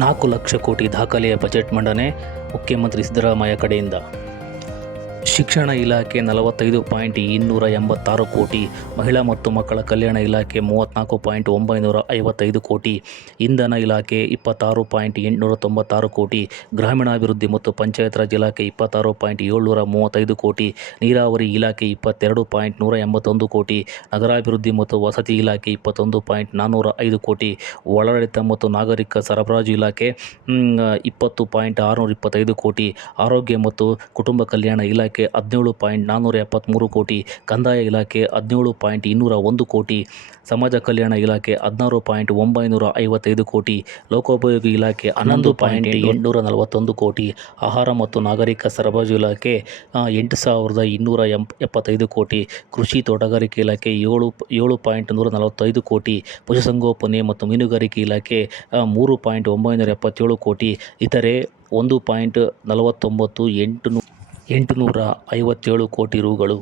4 ಲಕ್ಷ ಕೋಟಿ ದಾಖಲೆಯ ಬಜೆಟ್ ಮಂಡನೆ ಮುಖ್ಯಮಂತ್ರಿ ಸಿದ್ದರಾಮಯ್ಯ ಕಡೆಯಿಂದ. ಶಿಕ್ಷಣ ಇಲಾಖೆ 45.286 ಕೋಟಿ, ಮಹಿಳಾ ಮತ್ತು ಮಕ್ಕಳ ಕಲ್ಯಾಣ ಇಲಾಖೆ 34.955 ಕೋಟಿ, ಇಂಧನ ಇಲಾಖೆ 26.896 ಕೋಟಿ, ಗ್ರಾಮೀಣಾಭಿವೃದ್ಧಿ ಮತ್ತು ಪಂಚಾಯತ್ ರಾಜ್ ಇಲಾಖೆ 26.735 ಕೋಟಿ, ನೀರಾವರಿ ಇಲಾಖೆ 22.181 ಕೋಟಿ, ನಗರಾಭಿವೃದ್ಧಿ ಮತ್ತು ವಸತಿ ಇಲಾಖೆ 21.405 ಕೋಟಿ, ಒಳಾಡಳಿತ ಮತ್ತು ನಾಗರಿಕ ಸರಬರಾಜು ಇಲಾಖೆ 20.625 ಕೋಟಿ, ಆರೋಗ್ಯ ಮತ್ತು ಕುಟುಂಬ ಕಲ್ಯಾಣ ಇಲಾಖೆ 17.473 ಕೋಟಿ, ಕಂದಾಯ ಇಲಾಖೆ 17.201 ಕೋಟಿ, ಸಮಾಜ ಕಲ್ಯಾಣ ಇಲಾಖೆ 16.955 ಕೋಟಿ, ಲೋಕೋಪಯೋಗಿ ಇಲಾಖೆ 11.841 ಕೋಟಿ, ಆಹಾರ ಮತ್ತು ನಾಗರಿಕ ಸರಬರಾಜು ಇಲಾಖೆ 8,275 ಕೋಟಿ, ಕೃಷಿ ತೋಟಗಾರಿಕೆ ಇಲಾಖೆ 7.145 ಕೋಟಿ, ಪಶುಸಂಗೋಪನೆ ಮತ್ತು ಮೀನುಗಾರಿಕೆ ಇಲಾಖೆ 3.977 ಕೋಟಿ, ಇತರೆ 1.49,857 ಕೋಟಿ ರುಗಳು.